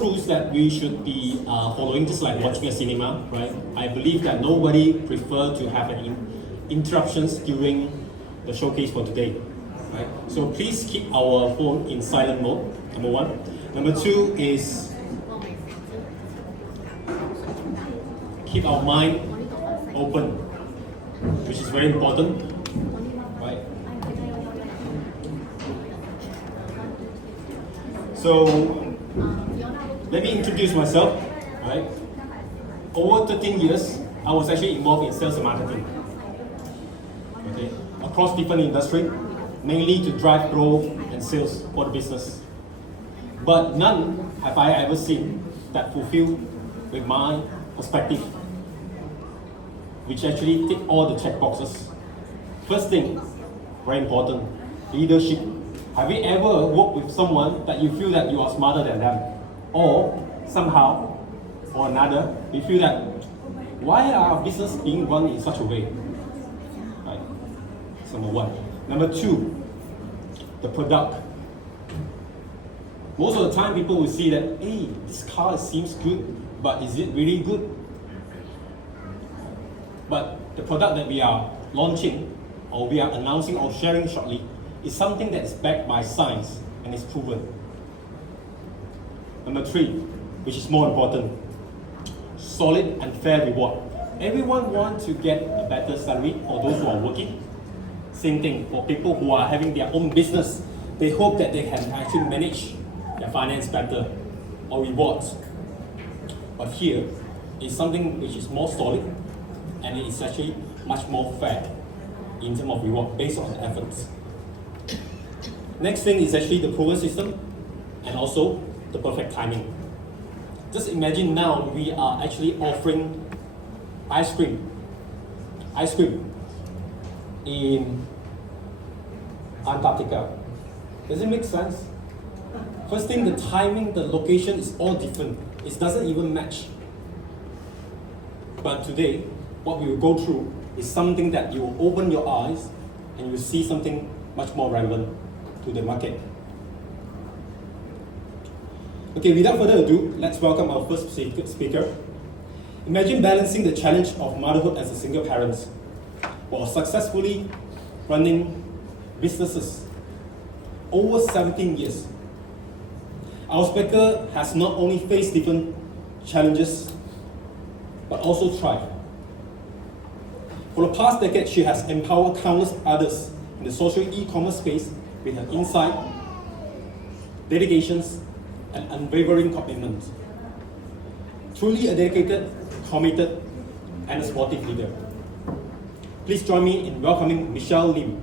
rules that we should be following, just like watching a cinema, right? I believe that nobody prefer to have an interruptions during the showcase for today, right? So please keep our phone in silent mode, number one. Number two is keep our mind open, which is very important, right? So let me introduce myself, right? Over 13 years, I was actually involved in sales and marketing, okay, across different industries, mainly to drive growth and sales for the business. But none have I ever seen that fulfill with my perspective, which actually tick all the check boxes. First thing, very important, leadership. Have you ever worked with someone that you feel that you are smarter than them? Or somehow or another, you feel that why are our business being run in such a way? Right? That's number one. Number two, the product. Most of the time people will see that, hey, this car seems good, but is it really good? But the product that we are launching or we are announcing or sharing shortly is something that is backed by science and is proven. Number three, which is more important, solid and fair reward. Everyone wants to get a better salary for those who are working. Same thing for people who are having their own business. They hope that they can actually manage their finance better or rewards. But here is something which is more solid and it is actually much more fair in terms of reward based on the efforts. Next thing is actually the proven system and also the perfect timing. Just imagine now we are actually offering ice cream in Antarctica. Does it make sense? First thing, the timing, the location is all different. It doesn't even match. But today, what we will go through is something that you will open your eyes and you will see something much more relevant to the market. Okay, without further ado, let's welcome our first speaker. Imagine balancing the challenge of motherhood as a single parent while successfully running businesses over 17 years. Our speaker has not only faced different challenges, but also thrived. For the past decade, she has empowered countless others in the social e-commerce space with her insight, dedications, and unwavering commitment. Truly a dedicated, committed, and a sportive leader. Please join me in welcoming Michelle Lim.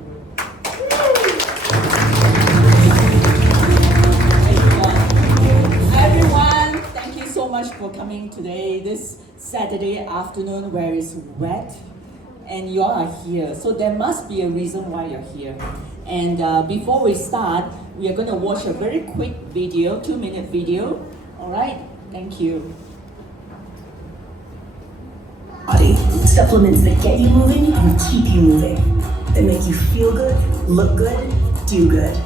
Hi everyone, thank you so much for coming today, this Saturday afternoon where it's wet and you all are here. So there must be a reason why you're here. And before we start, we are going to watch a very quick video, 2-minute video. All right, thank you. Body. Supplements that get you moving and keep you moving. That make you feel good, look good, do good.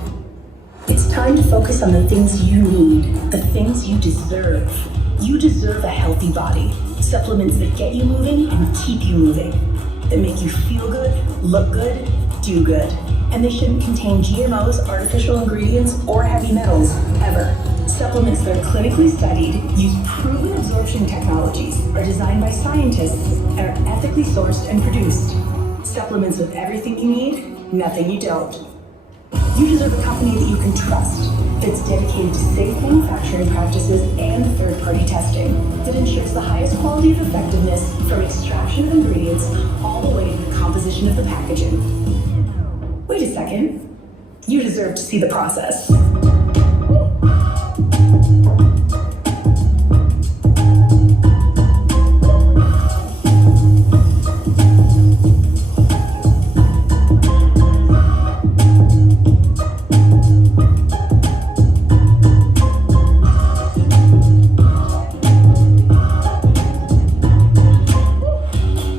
It's time to focus on the things you need, the things you deserve. You deserve a healthy body. Supplements that get you moving and keep you moving. That make you feel good, look good, do good. And they shouldn't contain GMOs, artificial ingredients, or heavy metals, ever. Supplements that are clinically studied, use proven absorption technologies, are designed by scientists, and are ethically sourced and produced. Supplements with everything you need, nothing you don't. You deserve a company that you can trust, that's dedicated to safe manufacturing practices and third-party testing, that ensures the highest quality of effectiveness from extraction of ingredients all the way to the composition of the packaging. Wait a second. You deserve to see the process.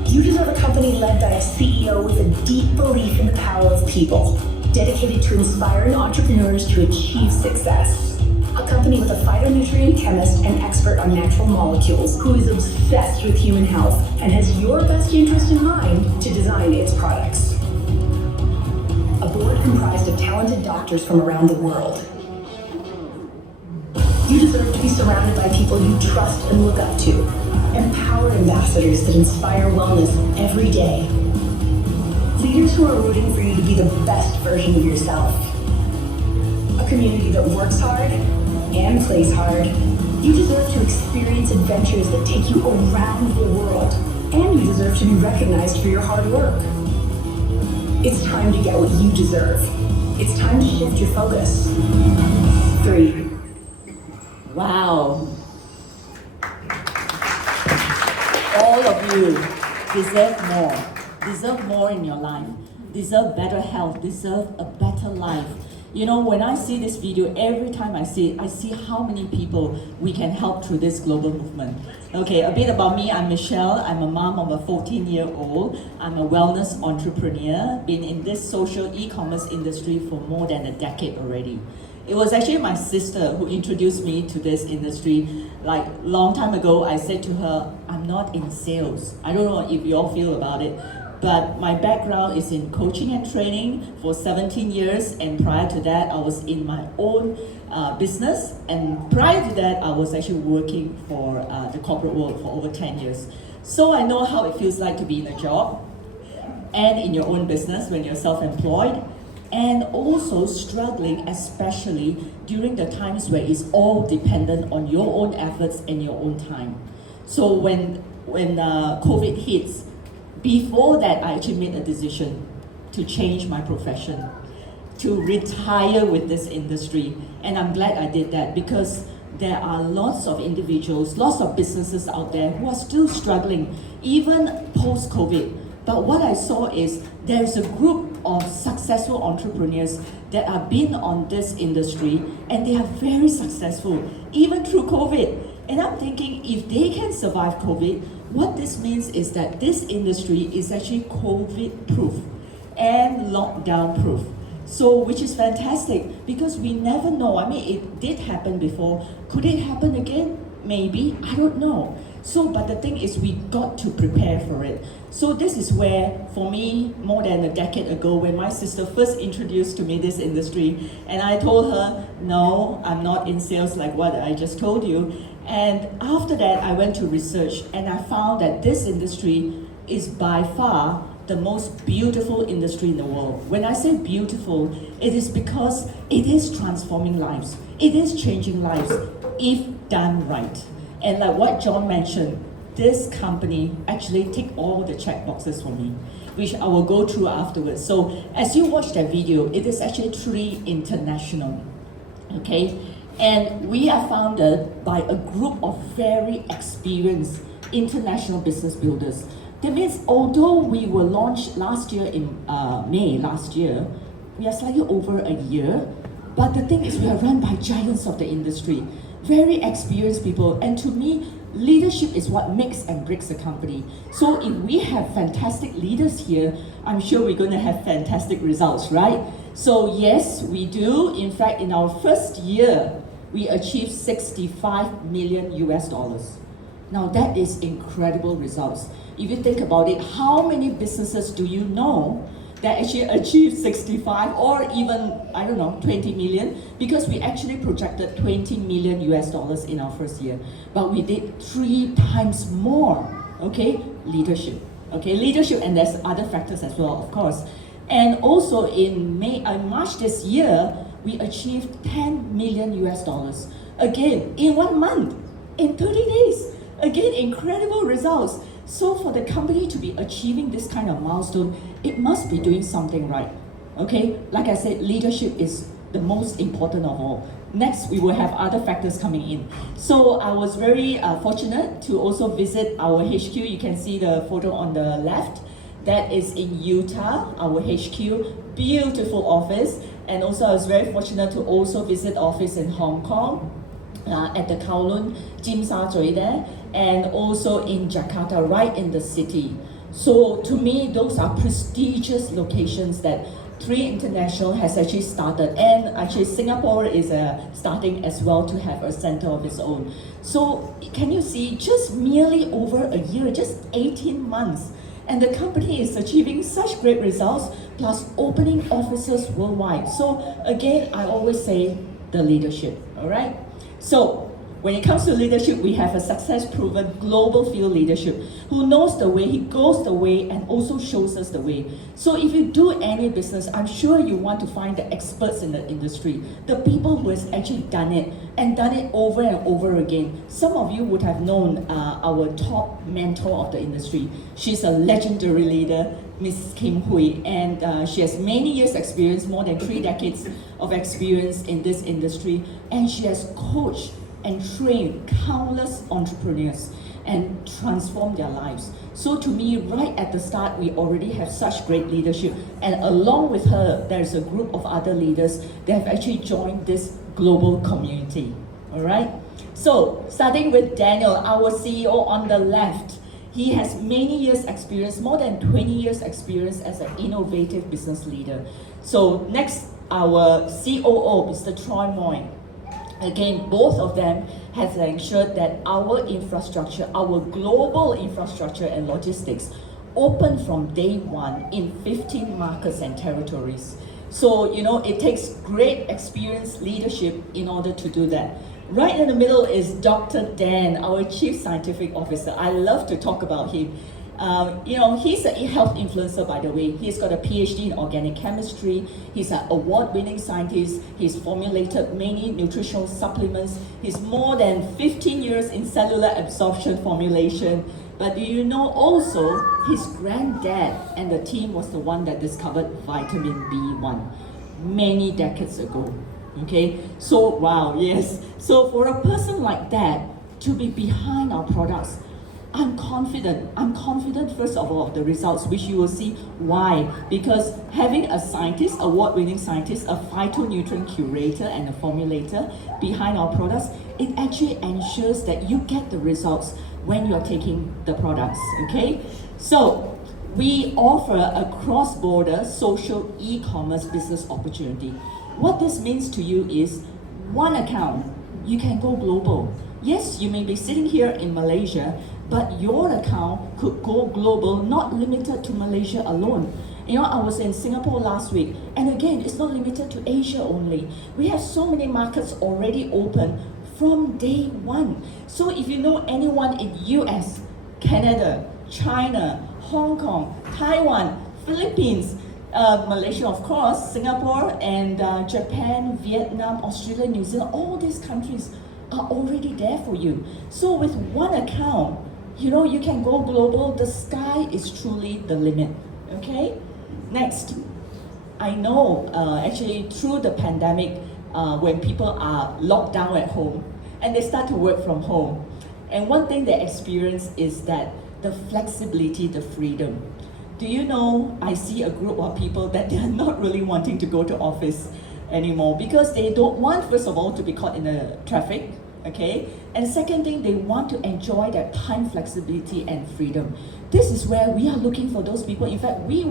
You deserve a company led by a CEO with a deep belief in the power of people, dedicated to inspiring entrepreneurs to achieve success. A company with a fighter phytonutrient chemist and expert on natural molecules who is obsessed with human health and has your best interest in mind to design its products. A board comprised of talented doctors from around the world. You deserve to be surrounded by people you trust and look up to. Empowered ambassadors that inspire wellness every day. Leaders who are rooting for you to be the best version of yourself. A community that works hard and plays hard. You deserve to experience adventures that take you around the world. And you deserve to be recognized for your hard work. It's time to get what you deserve. It's time to shift your focus. 3. Wow. All of you deserve more. Deserve more in your life. Deserve better health. Deserve a better life. You know, when I see this video, every time I see it, I see how many people we can help through this global movement. Okay, a bit about me. I'm Michelle. I'm a mom of a 14-year-old. I'm a wellness entrepreneur. Been in this social e-commerce industry for more than a decade already. It was actually my sister who introduced me to this industry. Like, long time ago, I said to her, I'm not in sales. I don't know if you all feel about it, but my background is in coaching and training for 17 years, and prior to that, I was in my own business, and prior to that, I was actually working for the corporate world for over 10 years. So I know how it feels like to be in a job and in your own business when you're self-employed, and also struggling, especially during the times where it's all dependent on your own efforts and your own time. So when COVID hits, before that, I actually made a decision to change my profession, to retire with this industry. And I'm glad I did that, because there are lots of individuals, lots of businesses out there who are still struggling, even post-COVID. But what I saw is there's a group of successful entrepreneurs that have been on this industry, and they are very successful, even through COVID. And I'm thinking, if they can survive COVID, what this means is that this industry is actually COVID-proof and lockdown-proof. So, which is fantastic, because we never know. I mean, it did happen before. Could it happen again? Maybe, I don't know. So, but the thing is, we got to prepare for it. So this is where, for me, more than a decade ago, when my sister first introduced to me this industry, and I told her, no, I'm not in sales like what I just told you. And after that, I went to research, and I found that this industry is by far the most beautiful industry in the world. When I say beautiful, it is because it is transforming lives. It is changing lives if done right. And like what John mentioned, this company actually tick all the check boxes for me, which I will go through afterwards. So as you watch that video, it is actually truly international, okay? And we are founded by a group of very experienced international business builders. That means although we were launched last year in May last year, we are slightly over a year, but the thing is we are run by giants of the industry, very experienced people, and to me, leadership is what makes and breaks a company. So if we have fantastic leaders here, I'm sure we're going to have fantastic results, right? So yes, we do. In fact, in our first year, we achieved $65 million US. Now that is incredible results. If you think about it, how many businesses do you know that actually achieved 65 or even, I don't know, 20 million? Because we actually projected 20 million US dollars in our first year, but we did 3 times more, okay? Leadership, okay? Leadership, and there's other factors as well, of course. And also in March this year, we achieved 10 million US dollars. Again, in 1 month, in 30 days. Again, incredible results. So for the company to be achieving this kind of milestone, it must be doing something right, okay? Like I said, leadership is the most important of all. Next, we will have other factors coming in. So I was very fortunate to also visit our HQ. You can see the photo on the left. That is in Utah, our HQ, beautiful office. And also I was very fortunate to also visit office in Hong Kong, at the Kowloon, Tsim Sha Tsui there, and also in Jakarta, right in the city. So to me, those are prestigious locations that 3 International has actually started, and actually Singapore is starting as well to have a center of its own. So can you see, just merely over a year, just 18 months, and the company is achieving such great results, plus opening offices worldwide. So again, I always say the leadership, all right? So when it comes to leadership, we have a success-proven global field leadership who knows the way, he goes the way, and also shows us the way. So if you do any business, I'm sure you want to find the experts in the industry, the people who has actually done it, and done it over and over again. Some of you would have known our top mentor of the industry. She's a legendary leader, Ms. Kim Hui, and she has many years experience, more than 3 decades of experience in this industry, and she has coached and train countless entrepreneurs and transform their lives. So to me, right at the start, we already have such great leadership. And along with her, there's a group of other leaders that have actually joined this global community. All right? So starting with Daniel, our CEO on the left. He has many years experience, more than 20 years experience as an innovative business leader. So next, our COO, Mr. Troy Moy. Again, both of them have ensured that our infrastructure, our global infrastructure and logistics open from day one in 15 markets and territories. So, you know, it takes great experience, leadership in order to do that. Right in the middle is Dr. Dan, our Chief Scientific Officer. I love to talk about him. You know, he's a health influencer, by the way. He's got a PhD in organic chemistry. He's an award-winning scientist. He's formulated many nutritional supplements. He's more than 15 years in cellular absorption formulation. But do you know also, his granddad and the team was the one that discovered vitamin B1 many decades ago. Okay, so wow, yes. So for a person like that to be behind our products, I'm confident first of all of the results, which you will see why. Because having a scientist, award-winning scientist, a phytonutrient curator and a formulator behind our products, it actually ensures that you get the results when you're taking the products, okay? So we offer a cross-border social e-commerce business opportunity. What this means to you is one account, you can go global. Yes, you may be sitting here in Malaysia, but your account could go global, not limited to Malaysia alone. You know, I was in Singapore last week, and again, it's not limited to Asia only. We have so many markets already open from day one. So if you know anyone in US, Canada, China, Hong Kong, Taiwan, Philippines, Malaysia of course, Singapore, and Japan, Vietnam, Australia, New Zealand, all these countries are already there for you. So with one account, you know, you can go global. The sky is truly the limit, okay? Next, I know actually through the pandemic, when people are locked down at home and they start to work from home, and one thing they experience is that the flexibility, the freedom. Do you know, I see a group of people that they're not really wanting to go to office anymore because they don't want, first of all, to be caught in the traffic, okay? And second thing, they want to enjoy that time flexibility and freedom. This is where we are looking for those people. In fact, we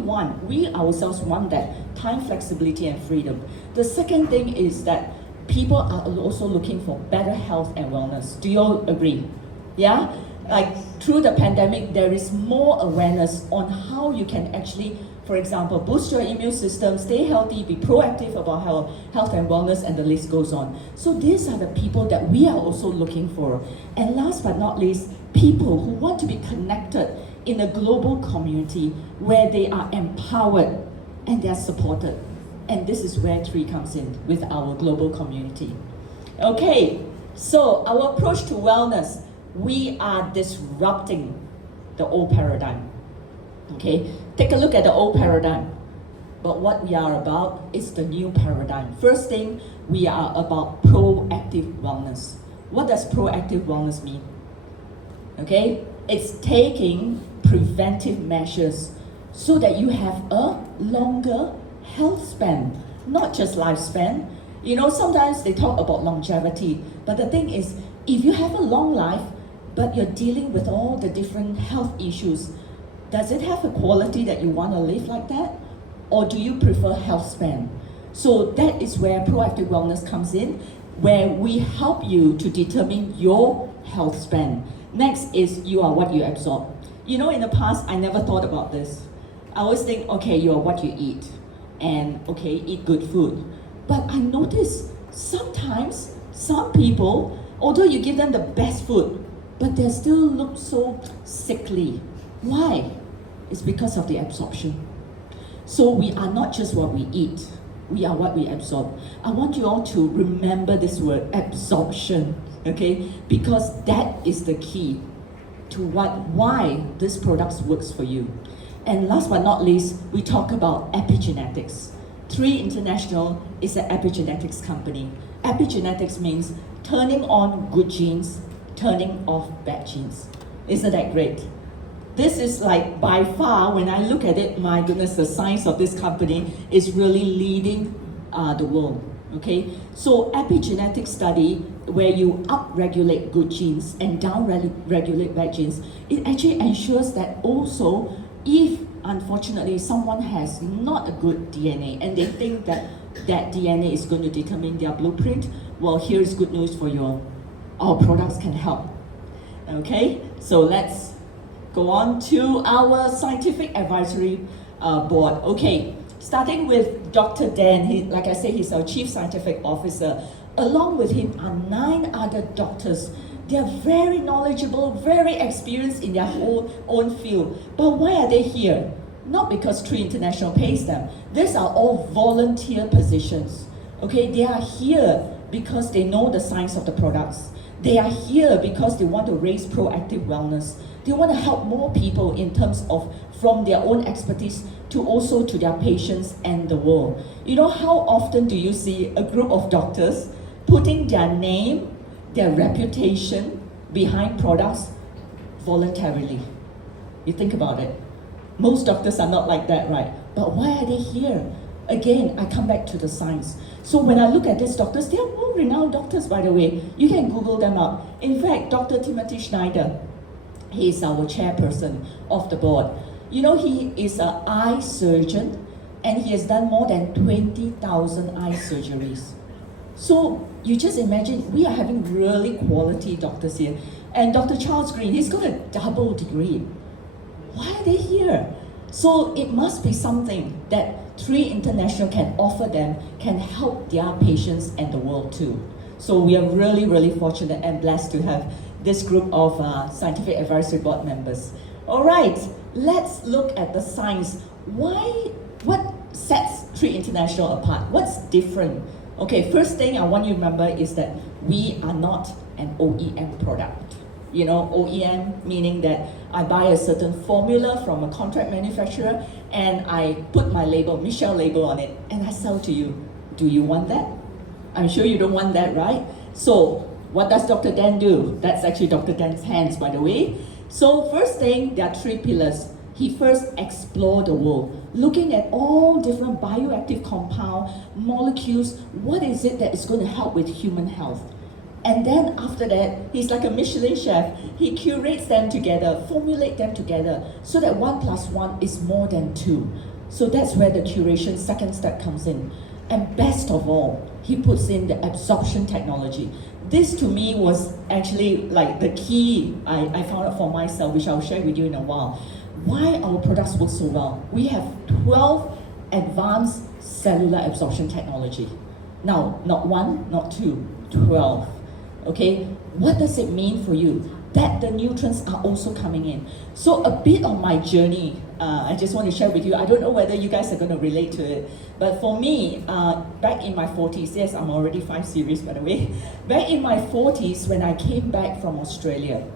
ourselves want that time flexibility and freedom. The second thing is that people are also looking for better health and wellness. Do you all agree? Yeah? Like through the pandemic, there is more awareness on how you can actually, for example, boost your immune system, stay healthy, be proactive about health and wellness, and the list goes on. So these are the people that we are also looking for. And last but not least, people who want to be connected in a global community where they are empowered and they're supported. And this is where 3 comes in with our global community. Okay, so our approach to wellness, we are disrupting the old paradigm. Okay, take a look at the old paradigm. But what we are about is the new paradigm. First thing, we are about proactive wellness. What does proactive wellness mean? Okay, it's taking preventive measures so that you have a longer health span, not just lifespan. You know, sometimes they talk about longevity, but the thing is, if you have a long life, but you're dealing with all the different health issues, does it have a quality that you want to live like that? or do you prefer health span? So that is where proactive wellness comes in, where we help you to determine your health span. Next is you are what you absorb. You know, in the past, I never thought about this. I always think, okay, you are what you eat, and okay, eat good food. But I notice sometimes some people, although you give them the best food, but they still look so sickly. Why? It's because of the absorption. So we are not just what we eat, we are what we absorb. I want you all to remember this word, absorption, okay? Because that is the key to why this product works for you. And last but not least, we talk about epigenetics. 3 International is an epigenetics company. Epigenetics means turning on good genes, turning off bad genes. Isn't that great? This is like, by far, when I look at it, my goodness, the science of this company is really leading the world, okay? So epigenetic study, where you up-regulate good genes and down-regulate bad genes, it actually ensures that also, if unfortunately someone has not a good DNA and they think that that DNA is going to determine their blueprint, well, here's good news for you all. Our products can help, okay? So let's go on to our scientific advisory board. Okay, starting with Dr. Dan, like I said, he's our Chief Scientific Officer. Along with him are 9 other doctors. They are very knowledgeable, very experienced in their own field. But why are they here? Not because 3 International pays them. These are all volunteer positions. Okay, they are here because they know the science of the products. They are here because they want to raise proactive wellness. They want to help more people in terms of from their own expertise to also to their patients and the world. You know, how often do you see a group of doctors putting their name, their reputation behind products voluntarily? You think about it. Most doctors are not like that, right? But why are they here? Again, I come back to the science. So when I look at these doctors, they are world-renowned doctors, by the way. You can Google them up. In fact, Dr. Timothy Schneider, he is our chairperson of the board. You know, he is an eye surgeon, and he has done more than 20,000 eye surgeries. So you just imagine, we are having really quality doctors here. And Dr. Charles Green, he's got a double degree. Why are they here? So it must be something that 3 International can offer them, can help their patients and the world too. So we are really, really fortunate and blessed to have this group of Scientific Advisory Board members. All right, let's look at the science. What sets 3 International apart? What's different? Okay, first thing I want you to remember is that we are not an OEM product. You know, OEM meaning that I buy a certain formula from a contract manufacturer and I put my label, Michelle label on it, and I sell to you. Do you want that? I'm sure you don't want that, right? So what does Dr. Dan do? That's actually Dr. Dan's hands, by the way. So first thing, there are 3 pillars. He first explored the world, looking at all different bioactive compound, molecules, what is it that is going to help with human health? And then after that, he's like a Michelin chef. He curates them together, formulate them together, so that 1 + 1 is more than 2. So that's where the curation second step comes in. And best of all, he puts in the absorption technology. This to me was actually like the key I found out for myself, which I'll share with you in a while. Why our products work so well. We have 12 advanced cellular absorption technology. Now, not 1, not 2, 12. Okay, what does it mean for you? That the nutrients are also coming in. So a bit of my journey, I just want to share with you. I don't know whether you guys are going to relate to it, but for me, back in my 40s, yes, I'm already 5 series by the way. Back in my 40s, when I came back from Australia,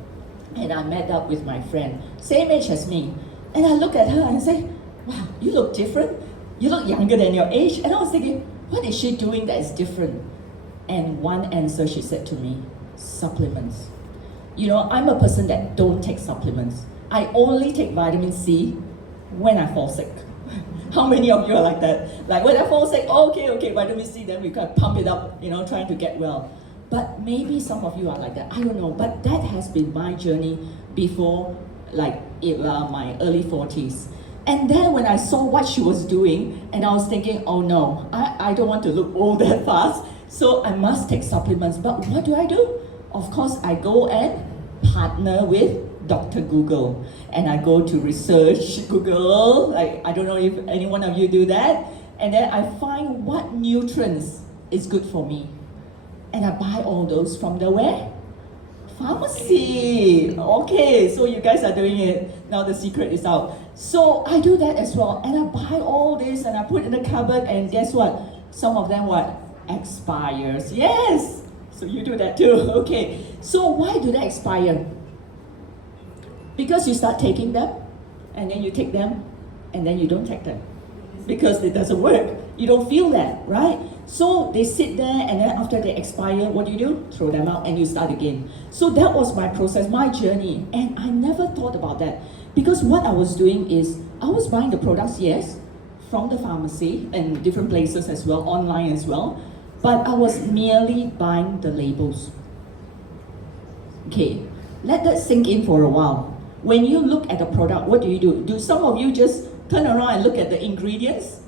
and I met up with my friend, same age as me, and I look at her and say, wow, you look different. You look younger than your age. And I was thinking, what is she doing that is different? And one answer she said to me, supplements. You know, I'm a person that don't take supplements. I only take vitamin C when I fall sick. How many of you are like that? Like when I fall sick, oh, okay, vitamin C, then we can pump it up, you know, trying to get well. But maybe some of you are like that, I don't know. But that has been my journey before, like my early 40s. And then when I saw what she was doing, and I was thinking, oh no, I don't want to look old that fast, so I must take supplements. But what do? Of course, I go and partner with Dr. Google. And I go to research Google, like I don't know if any one of you do that. And then I find what nutrients is good for me. And I buy all those from the where? Pharmacy. Okay, so you guys are doing it. Now the secret is out. So I do that as well. And I buy all this and I put in the cupboard, and guess what? Some of them what? Expires. Yes! So you do that too. Okay. So why do they expire? Because you start taking them, and then you take them, and then you don't take them. Because it doesn't work. You don't feel that, right? So they sit there, and then after they expire, what do? Throw them out and you start again. So that was my process, my journey. And I never thought about that. Because what I was doing is, I was buying the products, yes, from the pharmacy and different places as well, online as well. But I was merely buying the labels. Okay, let that sink in for a while. When you look at the product, what do? Do some of you just turn around and look at the ingredients?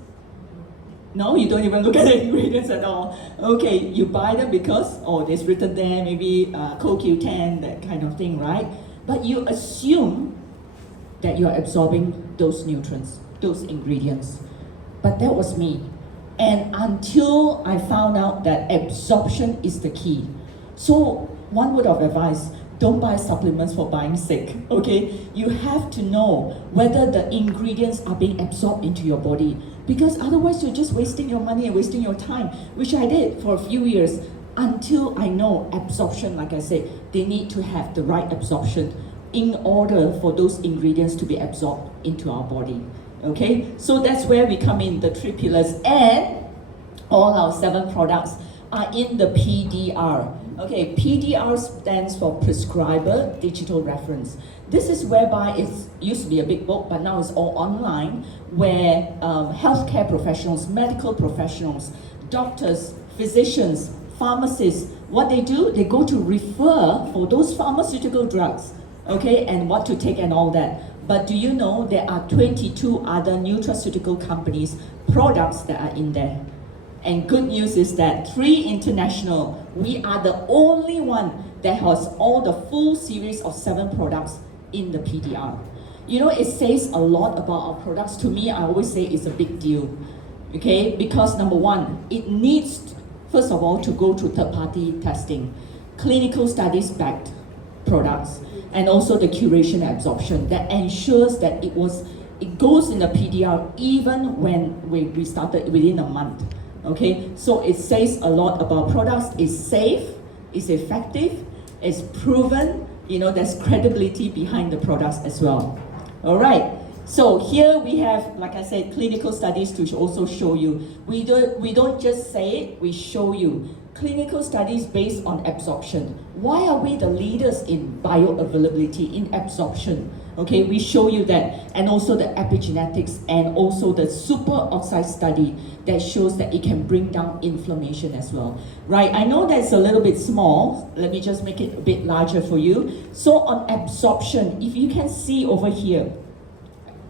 No, you don't even look at the ingredients at all. Okay, you buy them because, oh, there's written there, maybe CoQ10, that kind of thing, right? But you assume that you're absorbing those nutrients, those ingredients. But that was me. And until I found out that absorption is the key. So one word of advice, don't buy supplements for buying sake, okay? You have to know whether the ingredients are being absorbed into your body, because otherwise you're just wasting your money and wasting your time, which I did for a few years until I know absorption, like I said, they need to have the right absorption in order for those ingredients to be absorbed into our body, okay? So that's where we come in, the 3 pillars, and all our 7 products are in the PDR. Okay, PDR stands for Prescriber Digital Reference. This is whereby it used to be a big book, but now it's all online, where healthcare professionals, medical professionals, doctors, physicians, pharmacists, what they do, they go to refer for those pharmaceutical drugs, okay, and what to take and all that. But do you know there are 22 other nutraceutical companies, products that are in there? And good news is that 3 International, we are the only one that has all the full series of 7 products in the PDR. You know, it says a lot about our products. To me, I always say it's a big deal, okay? Because number one, it needs, first of all, to go through third-party testing, clinical studies backed products, and also the curation and absorption that ensures that it goes in the PDR even when we started within a month. Okay, so it says a lot about products. It's safe, it's effective, it's proven, you know, there's credibility behind the products as well. All right, so here we have, like I said, clinical studies to also show you. We don't just say it, we show you. Clinical studies based on absorption. Why are we the leaders in bioavailability, in absorption? Okay, we show you that, and also the epigenetics, and also the superoxide study that shows that it can bring down inflammation as well. Right, I know that's a little bit small. Let me just make it a bit larger for you. So on absorption, if you can see over here,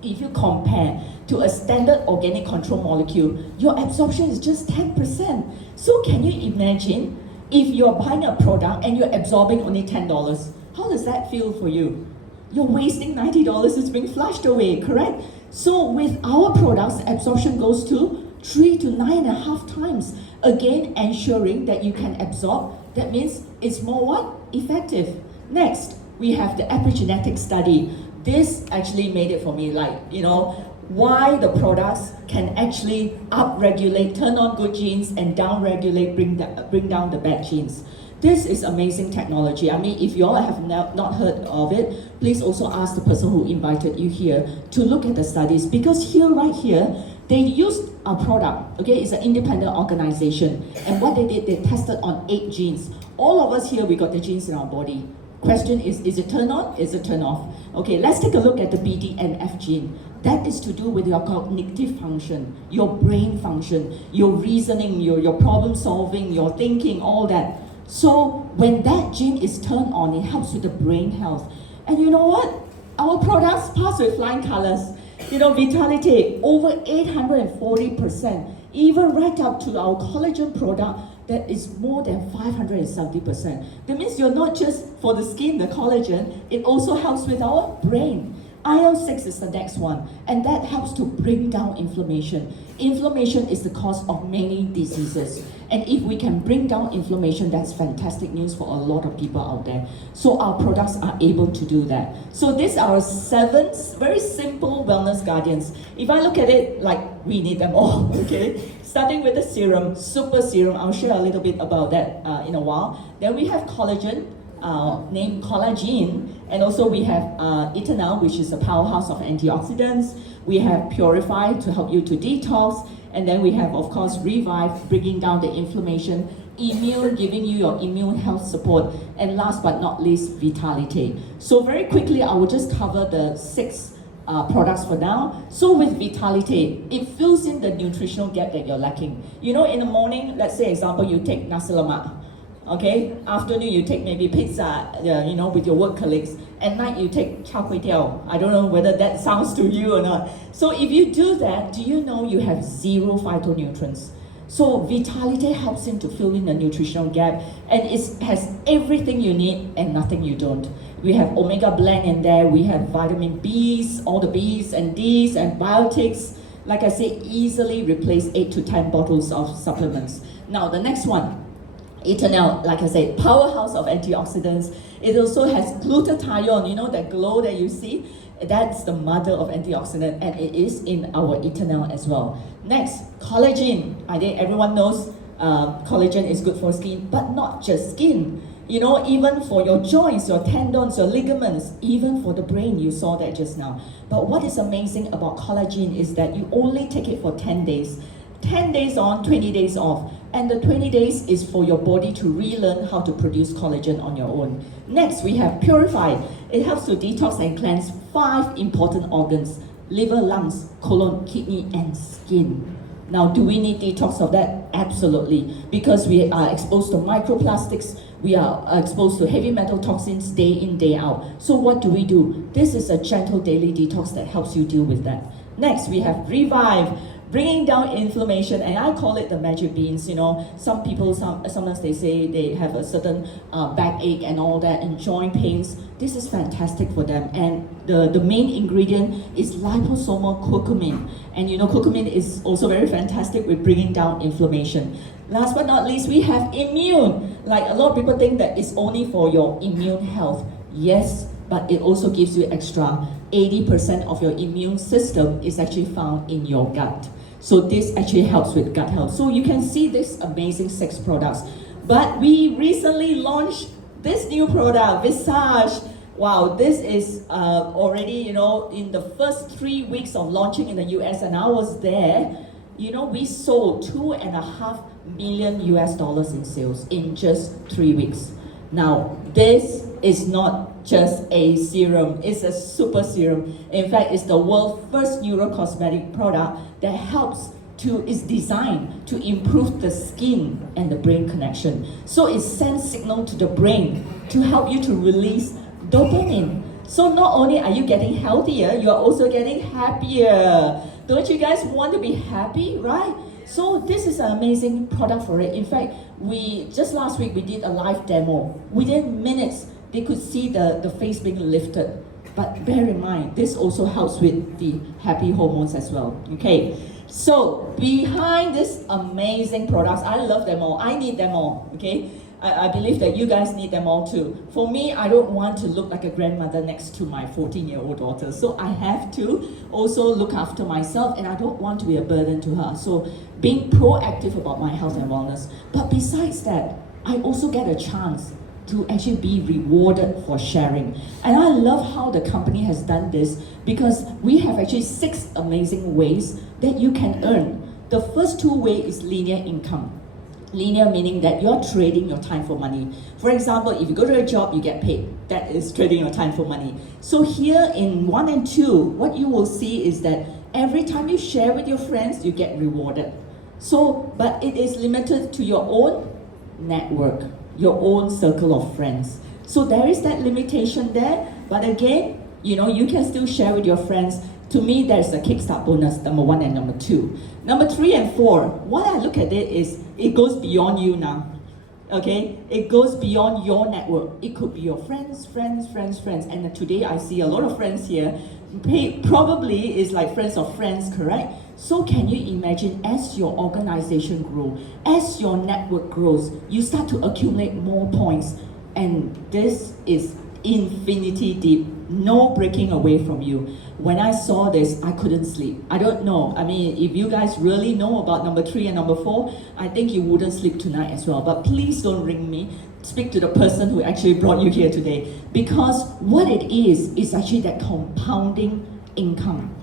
if you compare to a standard organic control molecule, your absorption is just 10%. So can you imagine if you're buying a product and you're absorbing only $10? How does that feel for you? You're wasting $90, it's being flushed away, correct? So with our products, absorption goes to 3 to 9.5 times. Again, ensuring that you can absorb. That means it's more what? Effective. Next, we have the epigenetic study. This actually made it for me, like, you know, why the products can actually upregulate, turn on good genes, and downregulate, bring down the bad genes. This is amazing technology. I mean, if you all have not heard of it, please also ask the person who invited you here to look at the studies, because here, right here, they used our product, okay? It's an independent organization. And what they did, they tested on 8 genes. All of us here, we got the genes in our body. Question is it turn on? Is it turn off? Okay, let's take a look at the BDNF gene. That is to do with your cognitive function, your brain function, your reasoning, your problem solving, your thinking, all that. So when that gene is turned on, it helps with the brain health. And you know what? Our products pass with flying colors. You know, vitality over 840%, even right up to our collagen product that is more than 570%. That means you're not just for the skin, the collagen, it also helps with our brain. IL-6 is the next one, and that helps to bring down inflammation. Inflammation is the cause of many diseases. And if we can bring down inflammation, that's fantastic news for a lot of people out there. So our products are able to do that. So these are our 7 very simple wellness guardians. If I look at it, like we need them all, okay? Starting with the serum, super serum. I'll share a little bit about that in a while. Then we have collagen, named Collagen, and also we have Eternal, which is a powerhouse of antioxidants. We have Purify to help you to detox, and then we have, of course, Revive, bringing down the inflammation, Immune, giving you your immune health support, and last but not least, Vitality. So very quickly, I will just cover the 6 products for now. So with Vitality, it fills in the nutritional gap that you're lacking. You know, in the morning, let's say example, you take nasi lemak. Okay, afternoon you take maybe pizza, you know, with your work colleagues. At night you take char kway teow. I don't know whether that sounds to you or not. So if you do that, do you know you have 0 phytonutrients? So Vitality helps him to fill in the nutritional gap, and it has everything you need and nothing you don't. We have omega blend in there, we have vitamin Bs, all the Bs and Ds and biotics. Like I say, easily replace 8 to 10 bottles of supplements. Now the next one, Eternal, like I said, powerhouse of antioxidants. It also has glutathione, you know that glow that you see? That's the mother of antioxidant, and it is in our Eternal as well. Next, collagen. I think everyone knows collagen is good for skin, but not just skin. You know, even for your joints, your tendons, your ligaments, even for the brain, you saw that just now. But what is amazing about collagen is that you only take it for 10 days. 10 days on, 20 days off. And the 20 days is for your body to relearn how to produce collagen on your own. Next, we have Purify. It helps to detox and cleanse 5 important organs: liver, lungs, colon, kidney, and skin. Now, do we need detox of that? Absolutely. Because we are exposed to microplastics, we are exposed to heavy metal toxins day in, day out. So what do? This is a gentle daily detox that helps you deal with that. Next, we have Revive, bringing down inflammation, and I call it the magic beans. You know, some people, sometimes they say they have a certain backache and all that, and joint pains. This is fantastic for them, and the main ingredient is liposomal curcumin, and you know curcumin is also very fantastic with bringing down inflammation. Last but not least, we have Immune. Like a lot of people think that it's only for your immune health. Yes, but it also gives you extra. 80% of your immune system is actually found in your gut. So this actually helps with gut health. So you can see this amazing 6 products. But we recently launched this new product, Visage. Wow, this is already, you know, in the first 3 weeks of launching in the US, and I was there, you know, we sold $2.5 million in sales in just 3 weeks. Now, this is not just a serum, it's a super serum. In fact, it's the world's first neurocosmetic product that is designed to improve the skin and the brain connection. So it sends signal to the brain to help you to release dopamine. So not only are you getting healthier, you're also getting happier. Don't you guys want to be happy, right? So this is an amazing product for it. In fact, just last week we did a live demo. Within minutes, they could see the face being lifted. But bear in mind, this also helps with the happy hormones as well. Okay, so behind these amazing products, I love them all. I need them all. Okay, I believe that you guys need them all too. For me, I don't want to look like a grandmother next to my 14-year-old daughter. So I have to also look after myself, and I don't want to be a burden to her. So being proactive about my health and wellness. But besides that, I also get a chance to actually be rewarded for sharing. And I love how the company has done this, because we have actually 6 amazing ways that you can earn. The first 2 ways is linear income. Linear meaning that you're trading your time for money. For example, if you go to a job, you get paid. That is trading your time for money. So here in 1 and 2, what you will see is that every time you share with your friends, you get rewarded. So, but it is limited to your own network, your own circle of friends. So there is that limitation there, but again, you know, you can still share with your friends. To me, there's a kickstart bonus, number 1 and number 2. Number 3 and 4, what I look at it is, it goes beyond you now. Okay, it goes beyond your network. It could be your friends. And today I see a lot of friends here. Probably is like friends of friends, correct? So can you imagine, as your organization grows, as your network grows, you start to accumulate more points, and this is infinity deep, no breaking away from you. When I saw this, I couldn't sleep. I don't know. I mean, if you guys really know about number 3 and number 4, I think you wouldn't sleep tonight as well. But please don't ring me. Speak to the person who actually brought you here today. Because what it is actually that compounding income.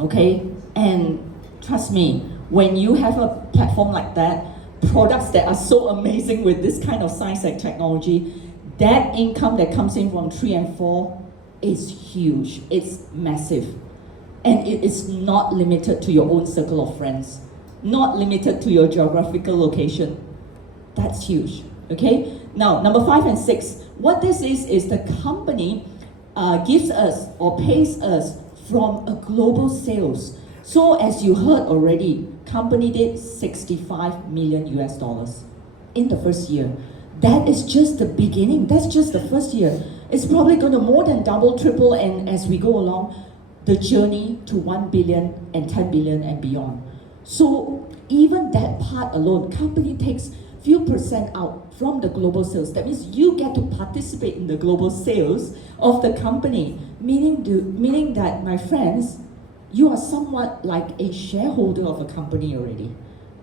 Okay? And trust me, when you have a platform like that, products that are so amazing with this kind of science and technology, that income that comes in from 3 and 4 is huge. It's massive. And it is not limited to your own circle of friends, not limited to your geographical location. That's huge. Okay? Now, number 5 and 6. What this is the company gives us or pays us from a global sales. So as you heard already, company did 65 million US dollars in the first year. That is just the beginning. That's just the first year. It's probably going to more than double, triple, and as we go along, the journey to 1 billion and 10 billion and beyond. So even that part alone, company takes few percent out from the global sales. That means you get to participate in the global sales of the company, meaning that, my friends, you are somewhat like a shareholder of a company already.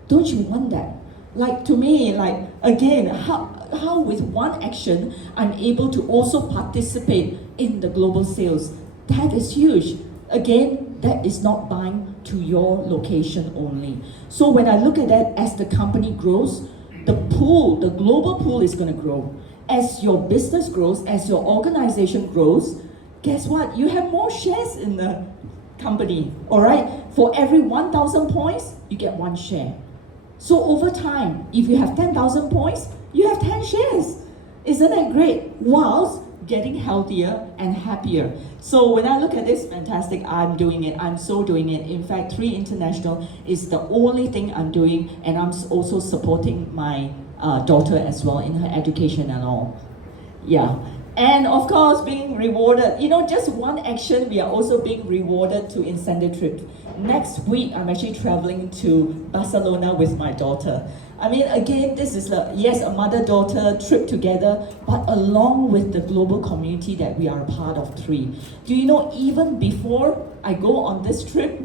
Don't you want that? Like, to me, like, again, how with one action I'm able to also participate in the global sales. That is huge. Again, that is not buying to your location only. So when I look at that, as the company grows, the pool, the global pool is going to grow. As your business grows, as your organization grows, guess what? You have more shares in the company, all right? For every 1,000 points, you get 1 share. So over time, if you have 10,000 points, you have 10 shares. Isn't that great? Whilst getting healthier and happier. So when I look at this, fantastic, I'm doing it. I'm so doing it. In fact, 3 International is the only thing I'm doing, and I'm also supporting my daughter as well in her education and all. Yeah. And of course, being rewarded. You know, just one action, we are also being rewarded to incentive trip. Next week, I'm actually traveling to Barcelona with my daughter. I mean, again, this is a mother-daughter trip together, but along with the global community that we are a part of 3. Do you know, even before I go on this trip,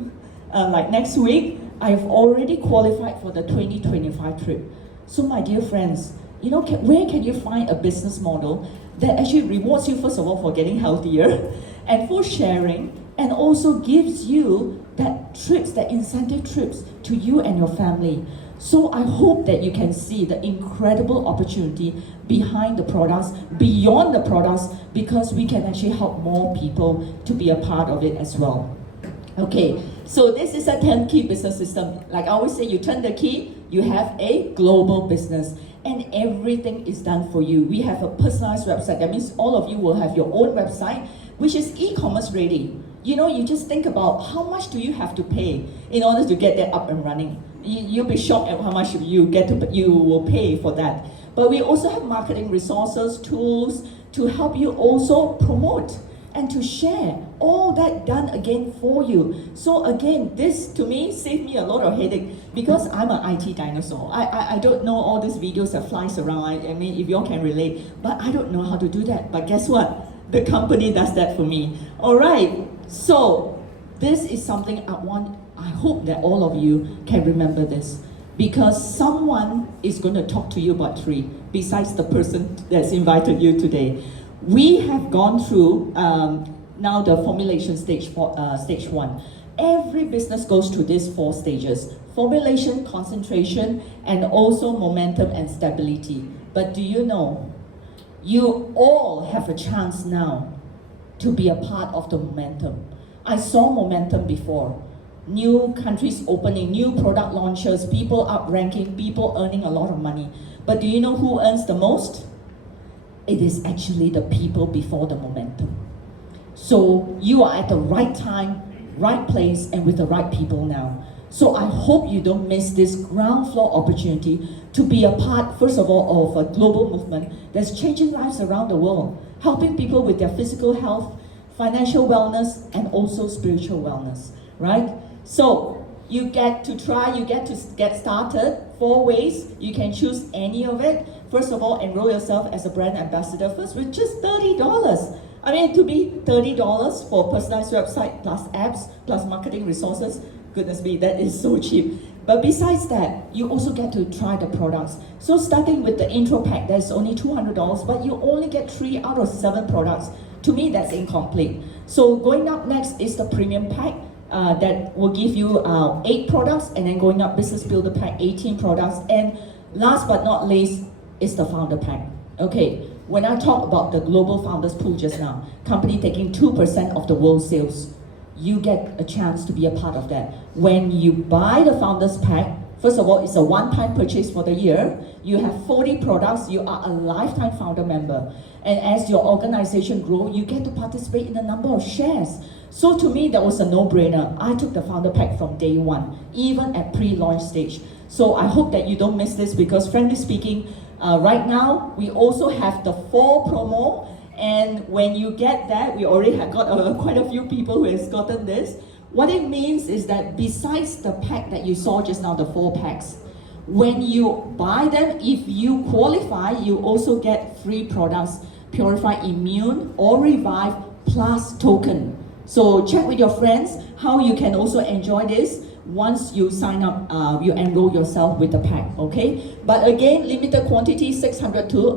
like next week, I've already qualified for the 2025 trip. So my dear friends, you know, where can you find a business model that actually rewards you, first of all, for getting healthier and for sharing, and also gives you that trips, that incentive trips to you and your family. So I hope that you can see the incredible opportunity behind the products, beyond the products, because we can actually help more people to be a part of it as well. Okay, so this is a 10-key business system. Like I always say, you turn the key, you have a global business, and everything is done for you. We have a personalized website. That means all of you will have your own website, which is e-commerce ready. You know, you just think about how much do you have to pay in order to get that up and running. You'll be shocked at how much you will pay for that. But we also have marketing resources, tools to help you also promote and to share. All that done again for you. So again, this to me saved me a lot of headache because I'm an IT dinosaur. I don't know all these videos that flies around. I mean, if you all can relate, but I don't know how to do that. But guess what? The company does that for me. All right. So this is something I hope that all of you can remember this, because someone is going to talk to you about 3 besides the person that's invited you today. We have gone through now the formulation stage 1. Every business goes through these 4 stages: formulation, concentration, and also momentum and stability. But do you know, you all have a chance now to be a part of the momentum. I saw momentum before. New countries opening, new product launches, people up ranking, people earning a lot of money. But do you know who earns the most? It is actually the people before the momentum. So you are at the right time, right place and with the right people now. So I hope you don't miss this ground floor opportunity to be a part, first of all, of a global movement that's changing lives around the world, helping people with their physical health, financial wellness, and also spiritual wellness, right? So you get to try, you get to get started 4 ways. You can choose any of it. First of all, enroll yourself as a brand ambassador first with just $30. I mean, to be $30 for a personalized website plus apps plus marketing resources, goodness me, that is so cheap. But besides that, you also get to try the products. So starting with the intro pack, that's only $200, but you only get 3 out of 7 products. To me, that's incomplete. So going up next is the premium pack. That will give you 8 products, and then going up business builder pack, 18 products, and last but not least is the founder pack. Okay, when I talk about the global founders pool just now, company taking 2% of the world sales, you get a chance to be a part of that. When you buy the founders pack, first of all, it's a one-time purchase for the year. You have 40 products, you are a lifetime founder member. And as your organization grows, you get to participate in a number of shares. So to me, that was a no-brainer. I took the founder pack from day one, even at pre-launch stage. So I hope that you don't miss this, because frankly speaking, right now, we also have the fall promo. And when you get that, we already have got quite a few people who has gotten this. What it means is that besides the pack that you saw just now, the 4 packs, when you buy them, if you qualify, you also get free products, Purify Immune or Revive plus token. So check with your friends how you can also enjoy this once you sign up, you enroll yourself with the pack, okay? But again, limited quantity, 600 to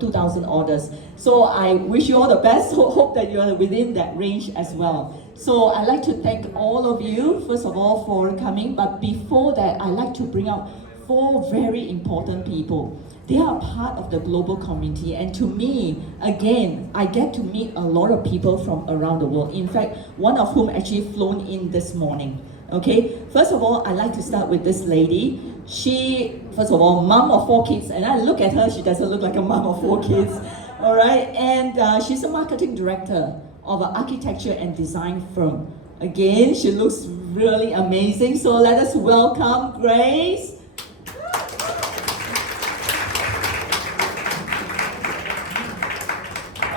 2,000 orders. So I wish you all the best. So hope that you are within that range as well. So I'd like to thank all of you, first of all, for coming. But before that, I'd like to bring out 4 very important people. They are part of the global community, and to me, again, I get to meet a lot of people from around the world. In fact, one of whom actually flown in this morning. Okay, first of all, I'd like to start with this lady. She, first of all, mom of 4 kids, and I look at her, she doesn't look like a mom of 4 kids. All right, and she's a marketing director of an architecture and design firm. Again, she looks really amazing. So let us welcome Grace.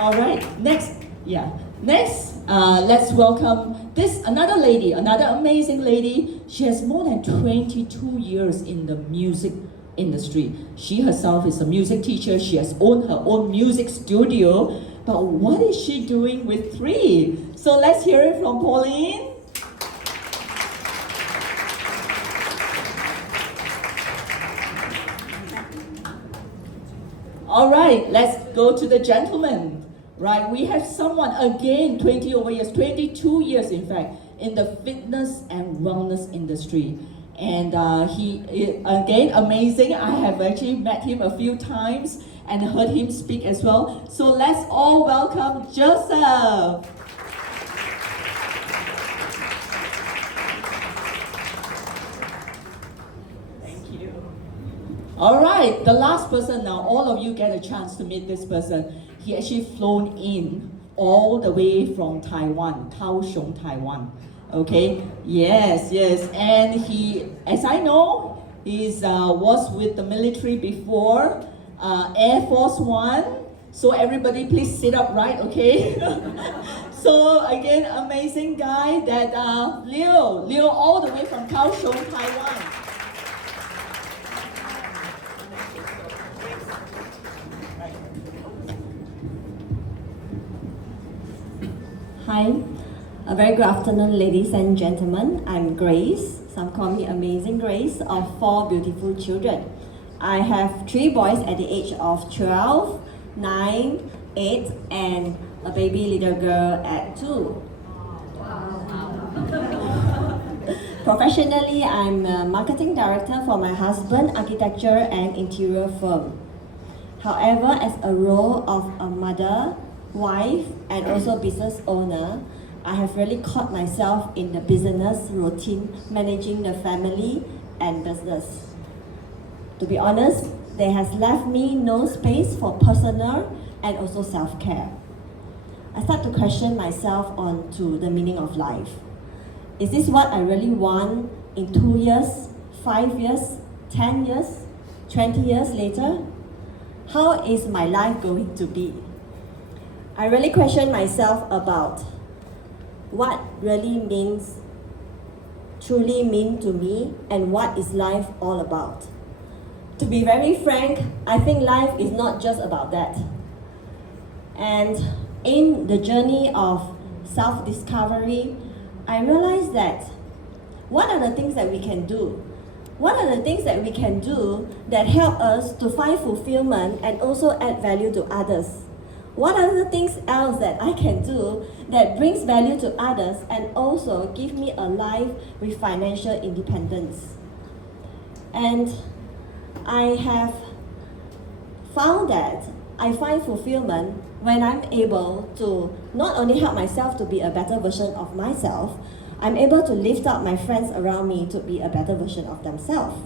All right, next, let's welcome another lady, another amazing lady. She has more than 22 years in the music industry. She herself is a music teacher. She has owned her own music studio. But what is she doing with 3? So let's hear it from Pauline. All right, let's go to the gentleman. Right, we have someone, again, 22 years in fact, in the fitness and wellness industry. And he is, again, amazing. I have actually met him a few times and heard him speak as well. So let's all welcome Joseph. Thank you. All right, the last person now, all of you get a chance to meet this person. He actually flown in all the way from Taiwan, Kaohsiung, Taiwan. Okay, yes, and he, as I know, he was with the military before, Air Force One. So everybody please sit up right, okay? So again, amazing guy that Leo all the way from Kaohsiung, Taiwan. Hi, a very good afternoon, ladies and gentlemen. I'm Grace. Some call me Amazing Grace, of 4 beautiful children. I have 3 boys at the age of 12, 9, 8, and a baby little girl at 2. Professionally, I'm a marketing director for my husband, architecture and interior firm. However, as a role of a mother, wife, and also business owner, I have really caught myself in the business routine, managing the family and business. To be honest, there has left me no space for personal and also self-care. I start to question myself on to the meaning of life. Is this what I really want in 2 years, 5 years, 10 years, 20 years later? How is my life going to be? I really question myself about what really truly mean to me, and what is life all about. To be very frank, I think life is not just about that. And in the journey of self-discovery, I realized that what are the things that we can do? What are the things that we can do that help us to find fulfillment and also add value to others? What are the things else that I can do that brings value to others and also give me a life with financial independence? And I have found that I find fulfillment when I'm able to not only help myself to be a better version of myself, I'm able to lift up my friends around me to be a better version of themselves.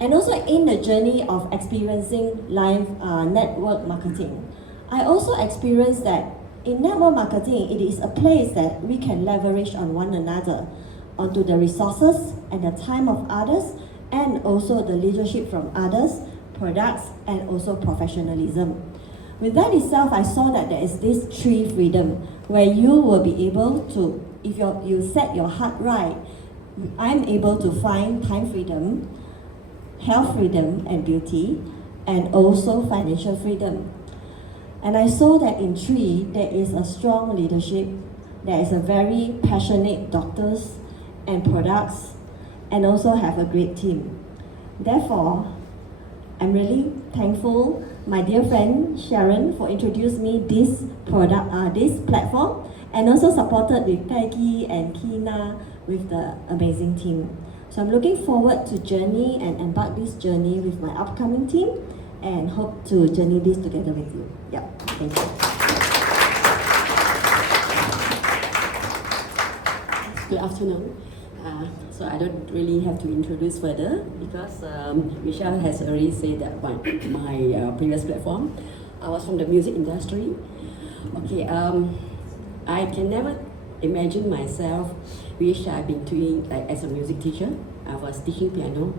And also in the journey of experiencing live network marketing, I also experienced that in network marketing, it is a place that we can leverage on one another, onto the resources and the time of others, and also the leadership from others, products, and also professionalism. With that itself, I saw that there is this tree freedom, where you will be able to, if you set your heart right, I'm able to find time freedom, health freedom and beauty, and also financial freedom. And I saw that in Tree, there is a strong leadership, there is a very passionate doctors and products, and also have a great team. Therefore, I'm really thankful my dear friend Sharon for introducing me this product, this platform, and also supported with Peggy and Kina with the amazing team. So I'm looking forward to journey and embark this journey with my upcoming team, and hope to journey this together with you. Yeah, thank you. Good afternoon. So I don't really have to introduce further because Michelle has already said that my previous platform. I was from the music industry. Okay, I can never imagine myself which I've been doing like as a music teacher. I was teaching piano,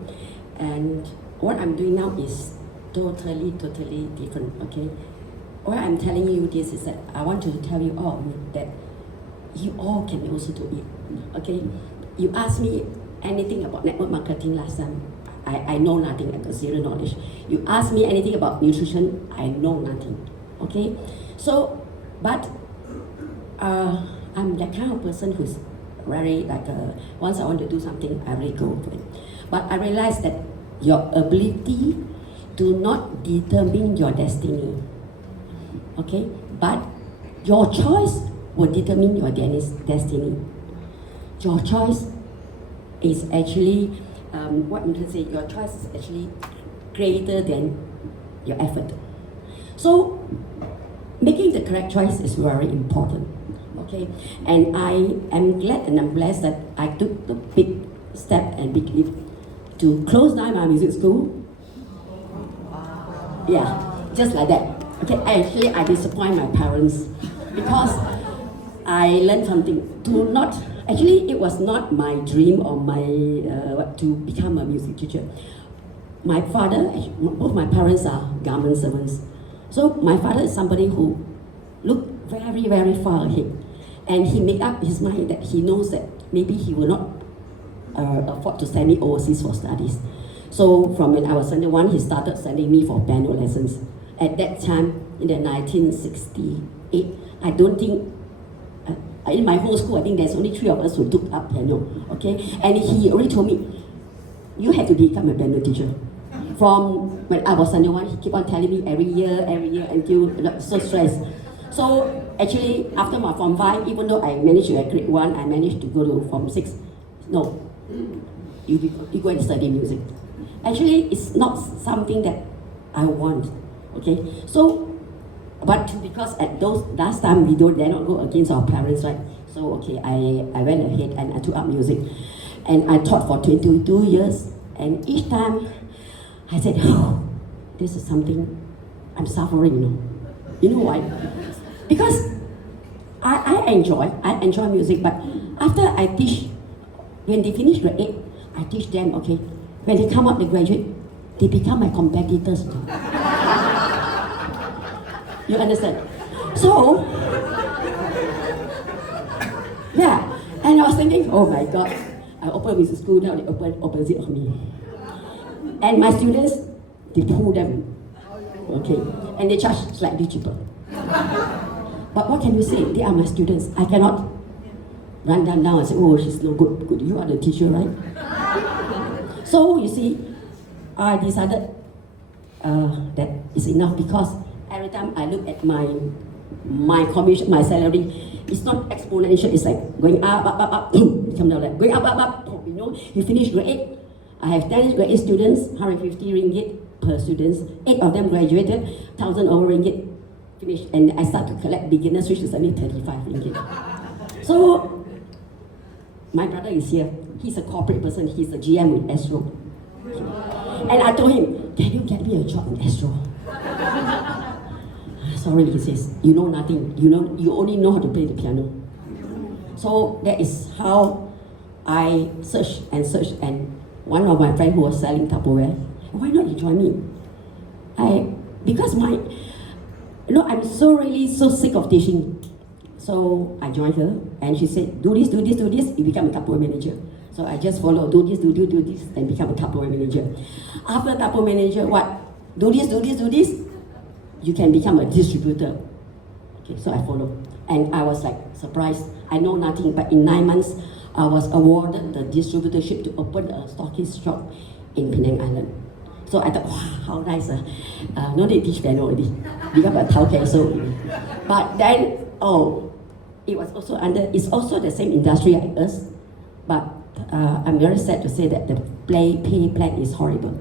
and what I'm doing now is totally different. Okay, what I'm telling you this is that I want to tell you all that you all can also do it. Okay, you asked me anything about network marketing last time. I know nothing. I got zero knowledge. You ask me anything about nutrition, I know nothing. Okay, so but I'm that kind of person who's very like once I want to do something, I really go for it. But I realize that your ability do not determine your destiny. Okay, but your choice will determine your destiny. Your choice is actually what I'm trying to say. Your choice is actually greater than your effort. So making the correct choice is very important. Okay, and I am glad and I'm blessed that I took the big step and big leap to close down my music school. Yeah, just like that. Okay, I disappoint my parents because I learned something. Actually, it was not my dream or my to become a music teacher. My father, both my parents are government servants. So my father is somebody who looked very far ahead. And he made up his mind that he knows that maybe he will not afford to send me overseas for studies. So from when I was 21, he started sending me for piano lessons. At that time, in the 1968, I don't think, in my whole school, I think there's only 3 of us who took up piano, okay? And he already told me, you have to become a piano teacher. From when I was 21, he kept on telling me every year, until so stressed. So actually, after my Form 5, even though I managed to grade 1, I managed to go to Form 6. No, you go and study music. Actually, it's not something that I want, okay? So, but because at those last time we dare not go against our parents, right? So okay, I went ahead and I took up music, and I taught for 22 years. And each time, I said, oh, this is something I'm suffering, you know. You know why? Because I enjoy music, but after I teach when they finish grade 8, I teach them, okay, when they come up, they graduate, they become my competitors. You understand? So, yeah, and I was thinking, oh my God, I open with the school, now they open opposite of me. And my students, they pull them, okay, and they charge slightly cheaper. But what can you say? They are my students. I cannot run them down and say, oh, she's no good. Good, you are the teacher, right? So you see, I decided that it's enough because every time I look at my commission, my salary, it's not exponential. It's like going up, come down, like going up. You know, you finish grade 8. I have 10 grade 8 students, 150 ringgit per students. 8 of them graduated, 1,000 over ringgit finished, and I start to collect beginners, which is only 35 ringgit. So my brother is here. He's a corporate person. He's a GM with Astro. And I told him, can you get me a job in Astro? Sorry, he says, you know nothing. You only know how to play the piano. So that is how I searched, and one of my friends who was selling Tupperware, why not you join me? Because I'm so sick of teaching. So I joined her, and she said, do this, you become a Tupperware manager. So I just follow, do this, and become a Tupperware manager. After Tupperware manager, what? Do this, you can become a distributor. Okay, so I follow. And I was like surprised. I know nothing, but in 9 months, I was awarded the distributorship to open a stockist shop in Penang Island. So I thought, wow, how nice. No need to teach piano already. Become a tauke, so. But then, it's also the same industry as us. But I'm very sad to say that the pay plan is horrible.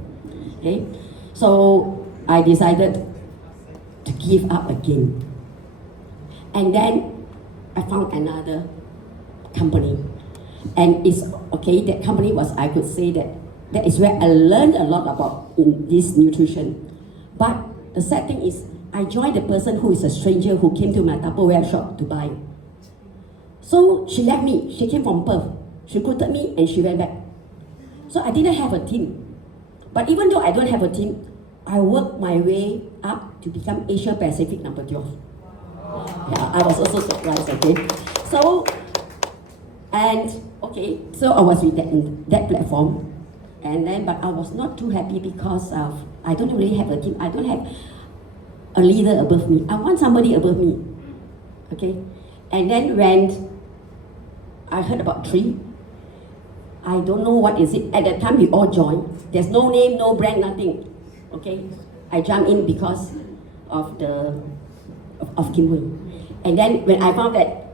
Okay? So I decided to give up again. And then I found another company. And it's okay, that company was, I could say that is where I learned a lot about in this nutrition. But the sad thing is, I joined the person who is a stranger who came to my Tupperware shop to buy. So she left me. She came from Perth. She recruited me and she went back. So I didn't have a team. But even though I don't have a team, I worked my way up to become Asia Pacific number 12. Yeah, I was also surprised, okay? So I was with that platform. And then, but I was not too happy because I don't really have a team. I don't have a leader above me. I want somebody above me, okay? And then when I heard about Tree, I don't know what is it. At that time, we all joined. There's no name, no brand, nothing, okay? I jumped in because of Kim Hui. And then when I found that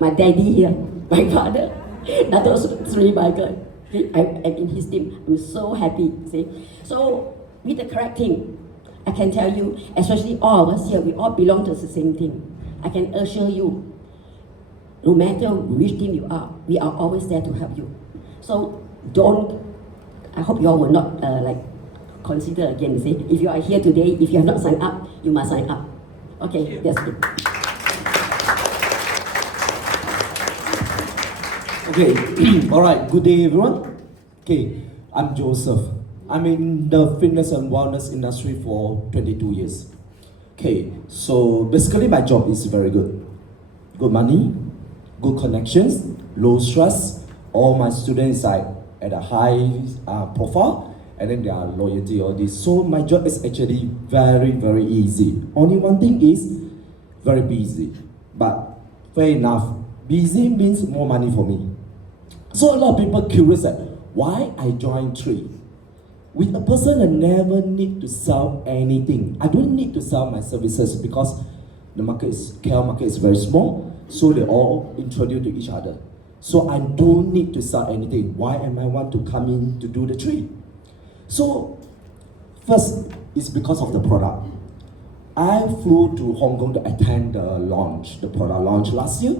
my daddy here, my father, that was Sri Michael, I'm in his team. I'm so happy, see? So with the correct team, I can tell you, especially all of us here, we all belong to the same team. I can assure you, no matter which team you are, we are always there to help you. So I hope you all will not consider again, see? If you are here today, if you have not signed up, you must sign up. Okay, that's it. Okay, all right, good day everyone. Okay, I'm Joseph. I'm in the fitness and wellness industry for 22 years. Okay, so basically my job is very good. Good money, good connections, low stress. All my students are at a high profile, and then their loyalty, all this. So my job is actually very, very easy. Only one thing is very busy. But fair enough, busy means more money for me. So a lot of people curious at why I joined Tree. With a person that never need to sell anything. I don't need to sell my services because the KL market is very small, so they all introduce to each other. So I don't need to sell anything. Why am I want to come in to do the Tree? So first, it's because of the product. I flew to Hong Kong to attend the product launch last year.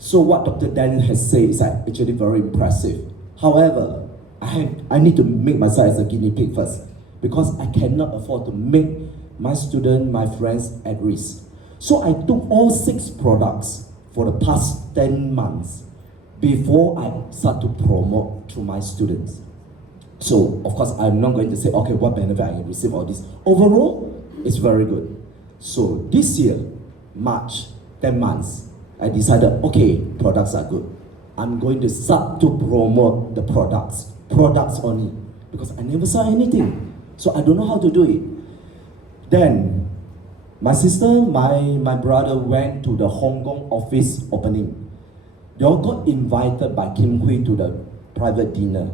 So what Dr. Daniel has said is actually very impressive. However, I need to make myself as a guinea pig first because I cannot afford to make my students, my friends at risk. So I took all 6 products for the past 10 months before I start to promote to my students. So, of course, I'm not going to say, okay, what benefit I receive all this. Overall, it's very good. So, this year, March, 10 months, I decided, okay, products are good. I'm going to start to promote the products only, because I never saw anything. So, I don't know how to do it. Then, my sister, my brother went to the Hong Kong office opening. They all got invited by Kim Hui to the private dinner.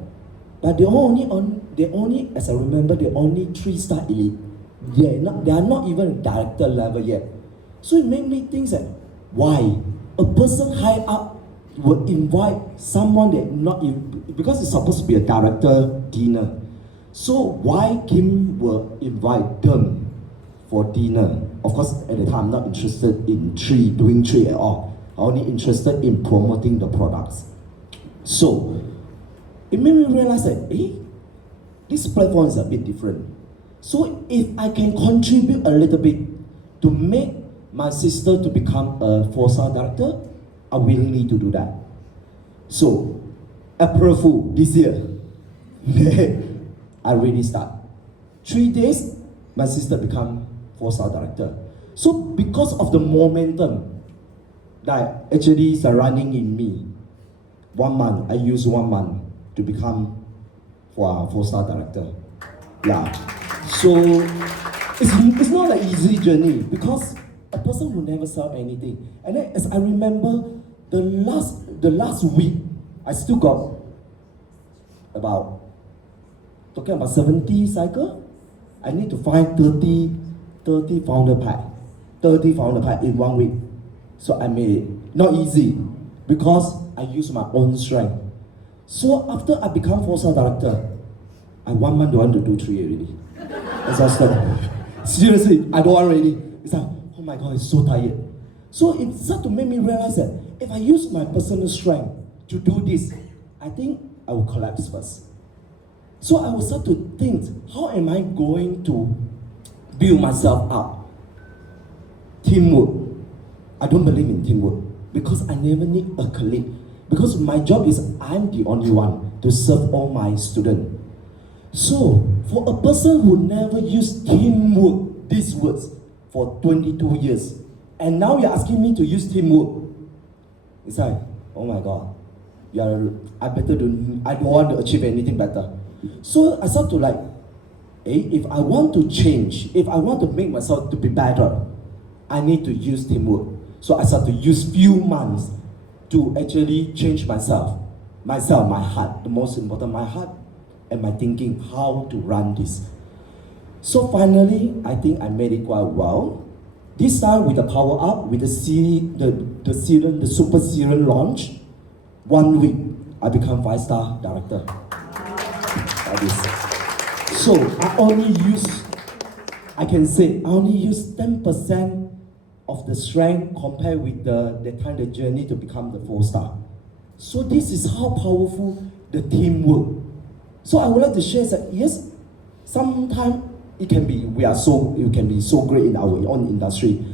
But they only, as I remember, they're only 3-star elite. They are not even director level yet. So it made me think that, why? A person high up will invite someone that not in, because it's supposed to be a director dinner. So why Kim will invite them for dinner? Of course, at the time, I'm not interested in doing trade at all. I'm only interested in promoting the products. So, it made me realize that, this platform is a bit different. So, if I can contribute a little bit to make my sister to become a 4-star director, I'm willing to do that. So, April Fool this year, I really start. 3 days, my sister become 4-star director. So, because of the momentum that actually is running in me, 1 month, I use 1 month to become 4-star director. Yeah. So it's not an easy journey, because a person who never sell anything. And then, as I remember, the last week, I still got talking about 70 cycle. I need to find 30 founder pack. 30 founder pack in 1 week. So I made it. Not easy, because I use my own strength. So after I become 4-star director, I 1 month don't want to do 3 already. Exhausted. Seriously, I don't want already. It's like, oh my God, it's so tired. So it started to make me realize that if I use my personal strength to do this, I think I will collapse first. So I will start to think, how am I going to build myself up? Teamwork. I don't believe in teamwork, because I never need a colleague. Because my job is I'm the only one to serve all my students. So, for a person who never used teamwork, these words, for 22 years, and now you're asking me to use teamwork, it's like, oh my God, I don't want to achieve anything better. So I start to like, if I want to change, if I want to make myself to be better, I need to use teamwork. So I start to use few months to actually change myself, my heart, the most important, my heart and my thinking, how to run this. So finally, I think I made it quite well. This time with the Power Up, with the Super Serum launch, 1 week, I become 5-star director. Like this. So I only use 10% of the strength compared with the journey to become the 4-star. So this is how powerful the teamwork. So I would like to share that yes, sometimes it can be so great in our own industry,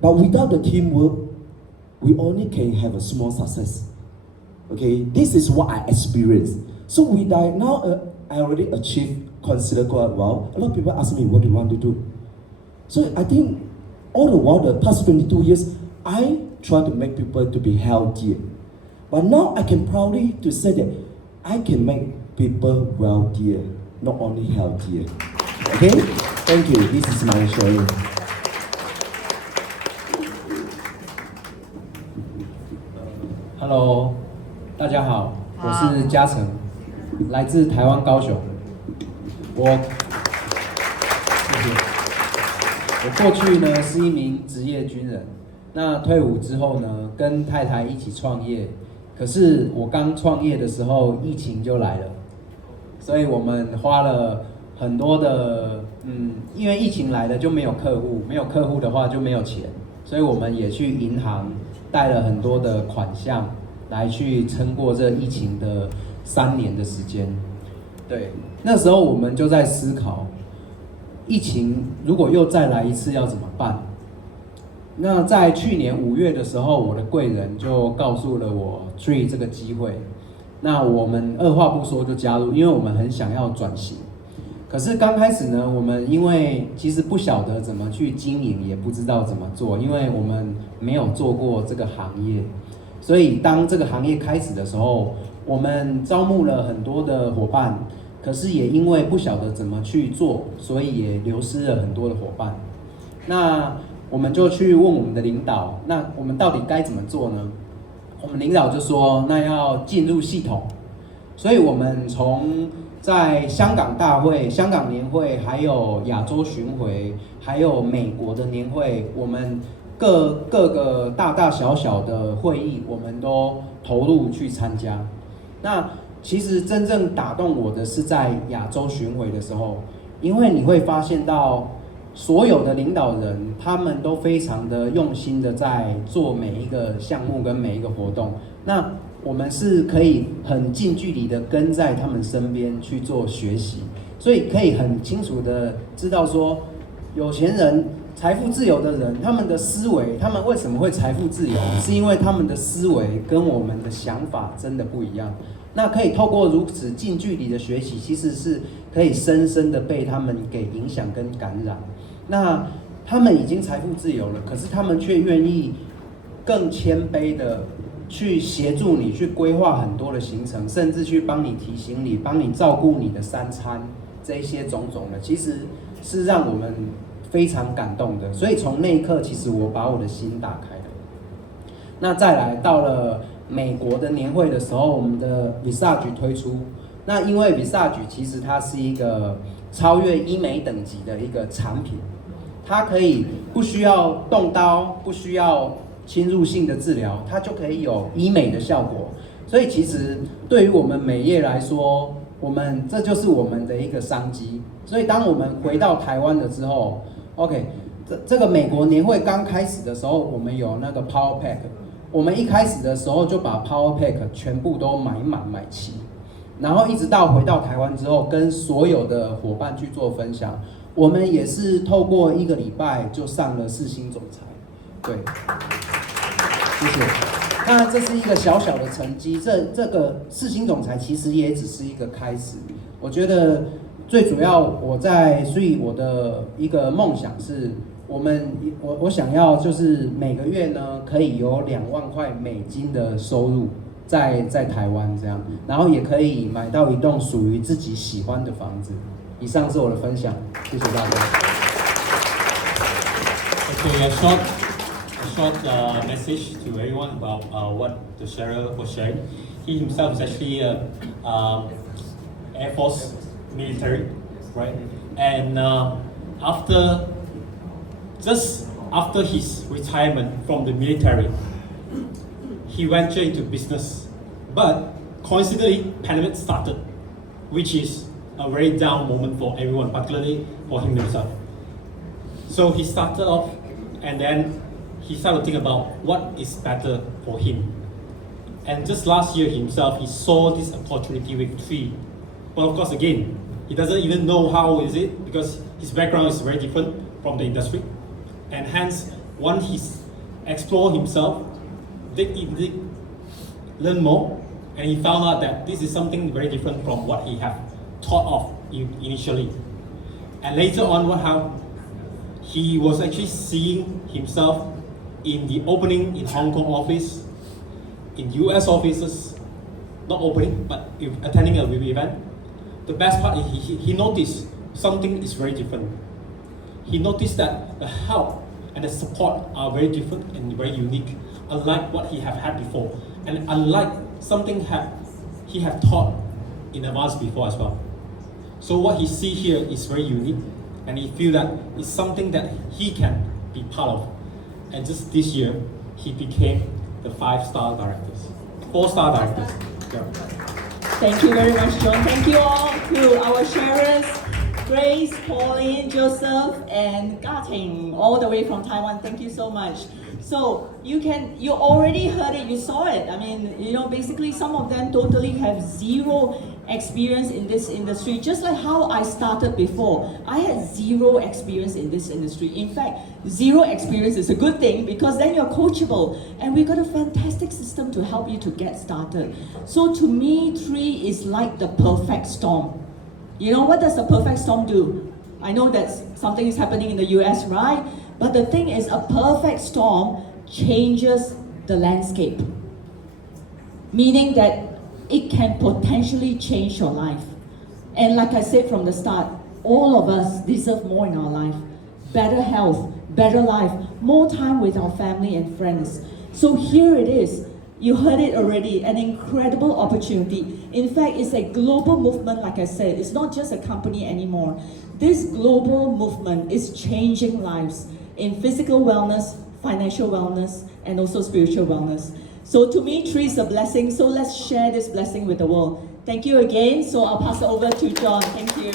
but without the teamwork, we only can have a small success. Okay, this is what I experienced. So with that now, I already achieved consider quite well. A lot of people ask me, what do you want to do? So I think all the while, the past 22 years, I try to make people to be healthier. But now I can proudly to say that I can make people wealthier, not only healthier. Okay? Thank you. This is my sharing. Hello， 大家好，我是嘉诚，来自台湾高雄。我过去呢是一名职业军人，那退伍之后呢，跟太太一起创业。可是我刚创业的时候，疫情就来了，所以我们花了很多的，因为疫情来了就没有客户，没有客户的话就没有钱，所以我们也去银行贷了很多的款项来去撑过这疫情的3年的时间。对，那时候我们就在思考，疫情如果又再来一次要怎么办？那在去年5月的时候，我的贵人就告诉了我 Tree 这个机会，那我们二话不说就加入，因为我们很想要转型。可是刚开始呢，我们因为其实不晓得怎么去经营，也不知道怎么做，因为我们没有做过这个行业，所以当这个行业开始的时候，我们招募了很多的伙伴，可是也因为不晓得怎么去做，所以也流失了很多的伙伴。那我们就去问我们的领导，那我们到底该怎么做呢？我们领导就说，那要进入系统，所以我们从在香港大会、香港年会，还有亚洲巡回，还有美国的年会，我们各个大大小小的会议，我们都投入去参加。那其实真正打动我的是在亚洲巡回的时候，因为你会发现到所有的领导人，他们都非常的用心的在做每一个项目跟每一个活动。那我们是可以很近距离的跟在他们身边去做学习，所以可以很清楚的知道说，有钱人、财富自由的人，他们的思维，他们为什么会财富自由，是因为他们的思维跟我们的想法真的不一样。那可以透过如此近距离的学习，其实是可以深深的被他们给影响跟感染。那他们已经财富自由了，可是他们却愿意更谦卑的去协助你去规划很多的行程，甚至去帮你提行李，帮你照顾你的3餐，这一些种种的，其实是让我们非常感动的。所以从那一刻，其实我把我的心打开了。那再来到了美国的年会的时候，我们的 Visage 推出。那因为 Visage 其实它是一个超越医美等级的一个产品，它可以不需要动刀，不需要侵入性的治疗，它就可以有医美的效果。所以其实对于我们美业来说，这就是我们的一个商机。所以当我们回到台湾了之后 ，OK， 这个美国年会刚开始的时候，我们有那个 Power Pack， 我们一开始的时候就把 Power Pack 全部都买满买齐，然后一直到回到台湾之后，跟所有的伙伴去做分享。我们也是透过1个礼拜就上了4星总裁，对。谢谢。那这是一个小小的成绩，这个4星总裁其实也只是一个开始。我觉得最主要，所以我的一个梦想是，我想要就是每个月呢可以有2万块美金的收入在台湾这样，然后也可以买到一栋属于自己喜欢的房子。以上是我的分享，谢谢大家。Okay, a short message to everyone about what the sharer was sharing. He himself is actually Air Force military, right? And just after his retirement from the military, he ventured into business. But coincidentally, pandemic started, which is a very down moment for everyone, particularly for him himself. So he started off, and then he started to think about what is better for him. And just last year himself, he saw this opportunity with Tree. But of course, again, he doesn't even know how is it, because his background is very different from the industry. And hence, once he explored himself, learn more, and he found out that this is something very different from what he had thought of initially. And later on, he was actually seeing himself in the opening in Hong Kong office, in US offices, not opening, but attending a event. The best part is he noticed something is very different. He noticed that the help and the support are very different and very unique, unlike what he have had before, and unlike something he have taught in advance before as well. So what he see here is very unique, and he feel that it's something that he can be part of. And just this year, he became the 4-star directors. Yeah. Thank you very much, John. Thank you all to our sharers, Grace, Pauline, Joseph, and Gating, all the way from Taiwan. Thank you so much. So you already heard it, you saw it. I mean, basically some of them totally have zero experience in this industry, just like how I started before. I had zero experience in this industry. In fact, zero experience is a good thing because then you're coachable, and we got a fantastic system to help you to get started. So to me, 3 is like the perfect storm. You know, what does the perfect storm do? I know that something is happening in the US, right? But the thing is, a perfect storm changes the landscape, meaning that it can potentially change your life. And like I said from the start, all of us deserve more in our life. Better health, better life, more time with our family and friends. So here it is. You heard it already, an incredible opportunity. In fact, it's a global movement, like I said. It's not just a company anymore. This global movement is changing lives in physical wellness, financial wellness, and also spiritual wellness. So to me, 3 is a blessing. So let's share this blessing with the world. Thank you again. So I'll pass it over to John. Thank you.